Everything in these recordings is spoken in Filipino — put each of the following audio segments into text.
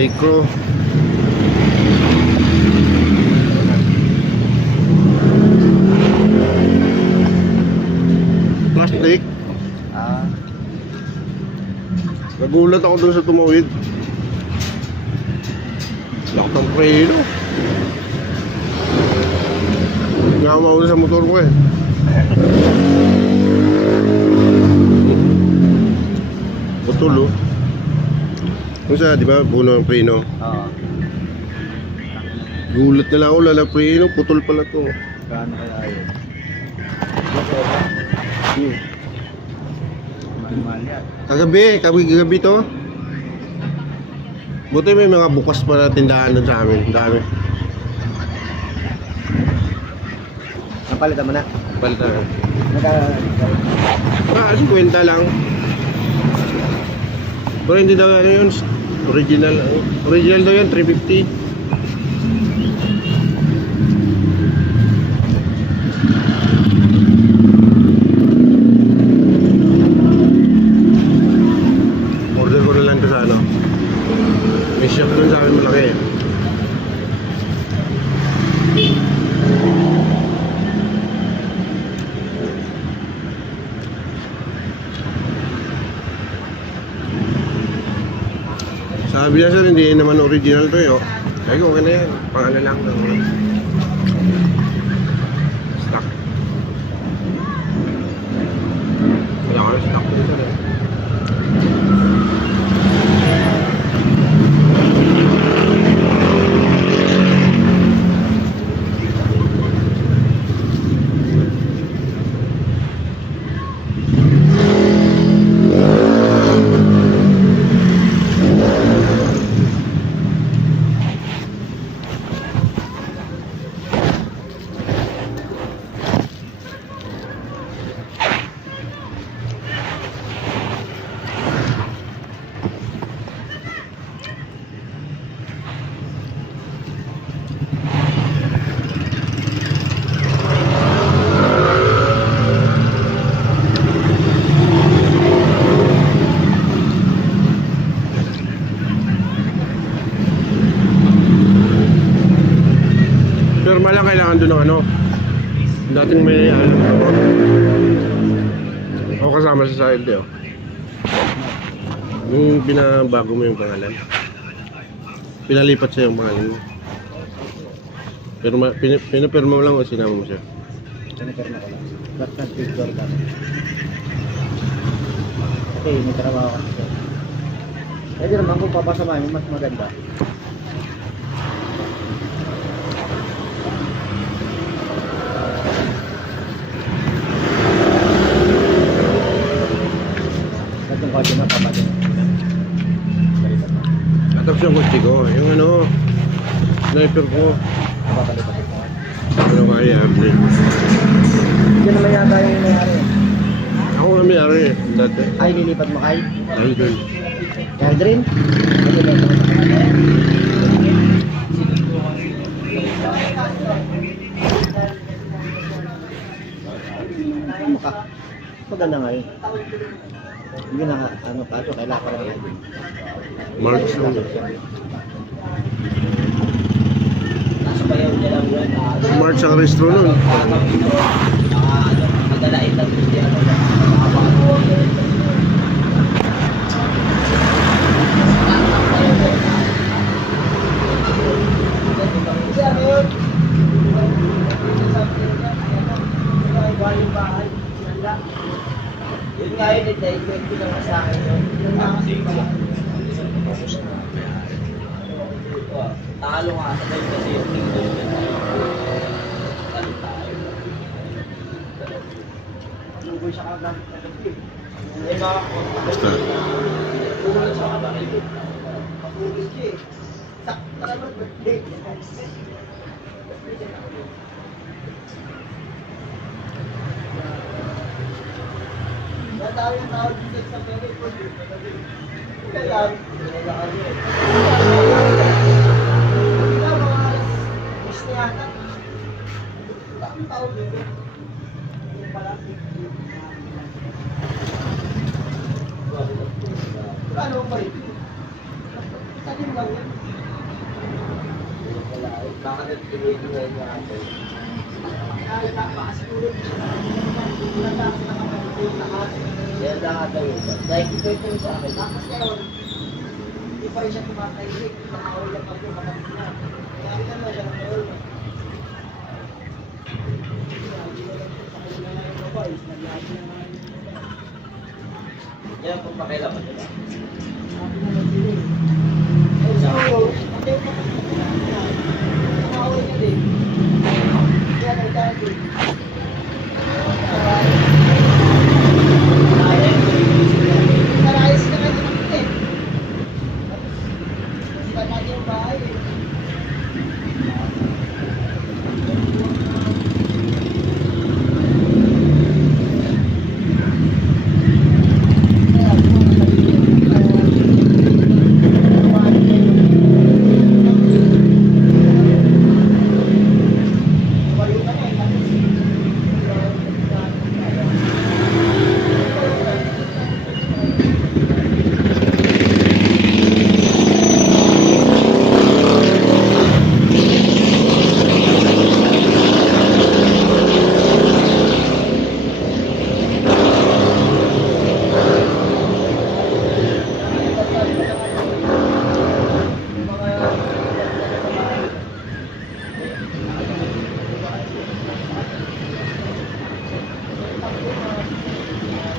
micro. Plastic. Nagulat ako doon sa tumawid. Lakas ng preno. Ngamaw sa motor ko eh. Putol oh. Kung sa, di ba, puno ng preno? Oo. Gulat na lang ako, lala preno, putol pala to. Gaano kaya yun? Mahal yan. Kagabi to. Buti may mga bukas pa na tindahan doon sa amin. Dami. Napalitan mo na? Palitan. Nagkakaroon. 50 lang. Pero hindi daw ano yun. Original. Original daw yan, 350. Order ko na lang ito sa ano. May shop doon sa amin malaki. Sabi niya sir, hindi naman original to eh. Sabi ko, okay na yan. Pang ano lang. Stock. Wala ko na stock dito eh. Normal lang kailangan doon ng ano. Dating may ano. Ako kasama sa SILD oh. Nung binabago mo yung pangalan. Pinalipat siya yung pangalan mo. Pero pinapirma mo lang o sinama mo siya? Pinapirma ko lang. Ba't nag-picture ka? Kasi may trabaho ka siya. Pwede naman kung papasamahin mas maganda. Kotse na pabalik. Tapos yung kotse ko, yung ano, sniper ko. Napapalik pa. Ano kaya, Avril? Hindi naman yata yung nangyari. Ako nga may-ari dati. Ay, lilipat mo kay? Aldrin. Aldrin? Ano ka? Maganda nga yun. Hindi na ano pa ito, kailangan ko lang. March lang. March ang restro nun. Yun nga yun, i-take ko lang sa akin yun. Talo nga sa tayo kasi yung tingin yun. Talo tayo. Lungkoy siya kagamit na gabi. Eh mga Basta. Pumulat siya kagamit. Papulis siya eh. Sakta naman birthday. Natawag yung tawag dito sa pwede po dito. Kaya, mga is na yata. Ang tawag dito. Yung pala. Ano ba ito? Salim lang yan. Yan lang ata yun. Dahil ito ito sa akin. Tapos ngayon, hindi pa rin siya tumatahimik. Nakawala pa yung kapatid niya. Kaya rin naman siya ngayon. Yan po pakilaman nila.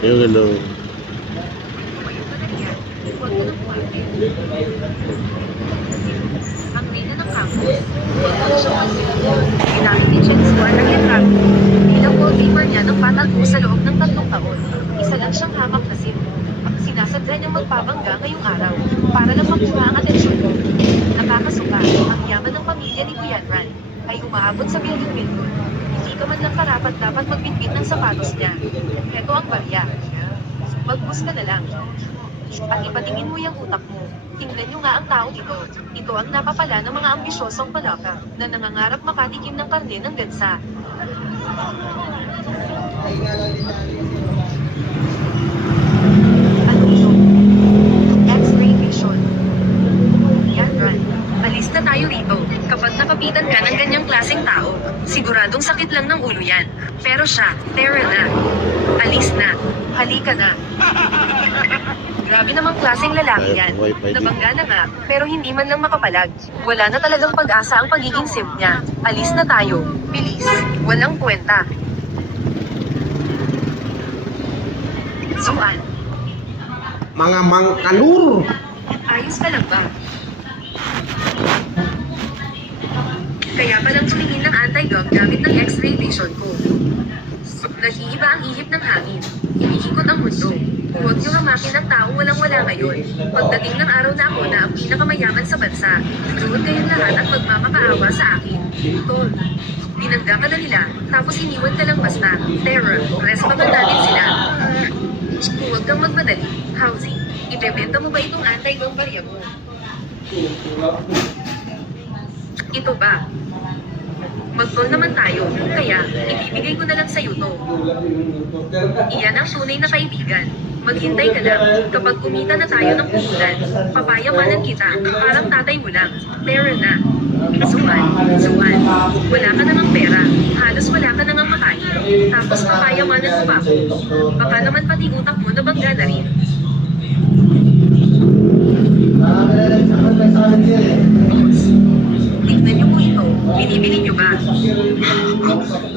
Yung hello. Ang rina ng campus, huwag mo siya pansin. Ginamit ni Chen Suan ang Yatrap. Bilang wallpaper niya ng patagpo sa loob ng 3 taon. Isa lang siyang hamak na sim. Sinasadya niyang magpabangga ngayong araw para lang makuha ang atensyon mo. Nakakasuka, ang yaman ng pamilya ni Kuya Ran ay umaabot sa bilyon-bilyon. Hindi ka man lang karapat dapat magbitbit ng sapatos niya. Ito ang barya. Magbus ka na lang. At ipatingin mo yung utak mo. Tingnan nyo nga ang taong ito. Ito ang napapala ng mga ambisyosong palaka na nangangarap makatikim ng karne ng gansa. Ano ito? X-ray vision. Yan, Ran. Alis na tayo rito. Kapag nakapitan ka ng ganyang klaseng tao, siguradong sakit lang ng ulo yan. Pero siya, Terra na. Alis na. Halika na. Grabe namang klaseng lalaki yan. Nabangga na nga, pero hindi man lang makapalag. Wala na talagang pag-asa ang pagiging simp niya. Alis na tayo. Bilis. Walang kwenta. Suan, Mga mangkalur! ayos ka lang ba? Kaya palang tumingin ng anti-gov gamit ng X-ray vision ko. Nag-iiba ang ihip ng hangin. Hinihikot ang mundo. Huwag niyo hamakin ang taong walang-wala ngayon. Pagdating ng araw na ako na ang pinakamayaman sa bansa, luhod kayong lahat at magmamakaawa sa akin. Tol, binangga ka na nila, tapos iniwan ka lang basta. Terror, respakan natin sila. Huwag kang magmadali. Housing, ibebenta mo ba itong anti-gov barya mo? Ito ba? Mag-call naman tayo, kaya ibibigay ko na lang sa'yo to. Iyan ang tunay na kaibigan. Maghintay ka lang. Kapag kumita na tayo ng puhunan, papayamanan kita, parang tatay mo lang. Pera na. Suwan, wala ka namang pera. Halos wala ka namang makain. Tapos papayamanan mo pa ako. Baka naman pati utak mo nabangga na rin. Tignan niyo po ito. Binibili niyo ba?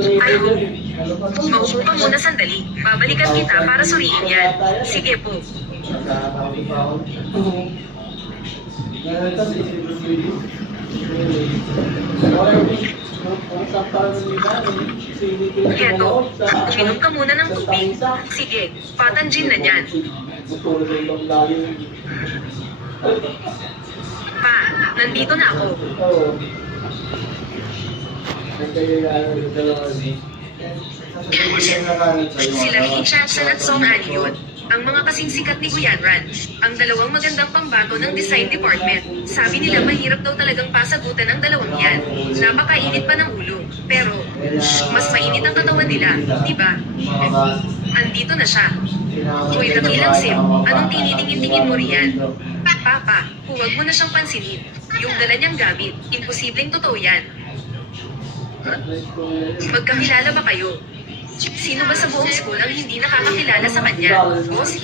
Ay, maupo ka muna sandali. Babalikan kita para suriin yan. Sige po. Eto, uminom ka muna ng tubig. Sige, patanjin na yan. Pa, nandito na ako. Sila Lee Jackson at Song Ann yun. Ang mga kasing sikat ni Kuya Ran. Ang dalawang magandang pambato ng design department. Sabi nila mahirap daw talagang pasagutan ang dalawang yan. Napakainit pa ng ulo. Pero, mas mainit ang katawan nila, di ba? Andito na siya. Uy, dakilang Sim, anong tinitingin-tingin mo riyan? Papa, huwag mo na siyang pansinin. Yung dala niyang gamit, imposibleng totoo yan. Magkakilala ba kayo? Sino ba sa buong school ang hindi nakakakilala sa kanya? Boss?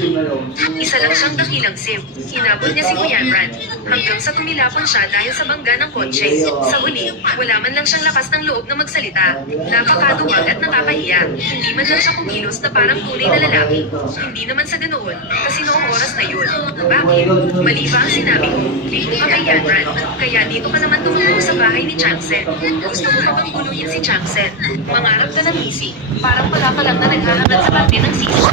Isa lang siyang dakilang sim. Hinabol niya si Kuya Brad. Hanggang sa tumilapon siya dahil sa bangga ng kotse. Sa huli, wala man lang siyang lakas ng loob na magsalita. Napakaduwag at nakakahiya. Hindi man lang siya kumilos na parang tunay na lalaki. Hindi naman sa ganoon, kasi noong oras na yun. Bakit? Mali ba ang sinabi ko? Ligo ka kay Yanran. Kaya dito ka naman tumutulo sa bahay ni Changsen. Gusto mo ka bang guluhin si Changsen? Mangarap ka ng easy. Parang wala ka lang na naghahangad sa parte ng sisya.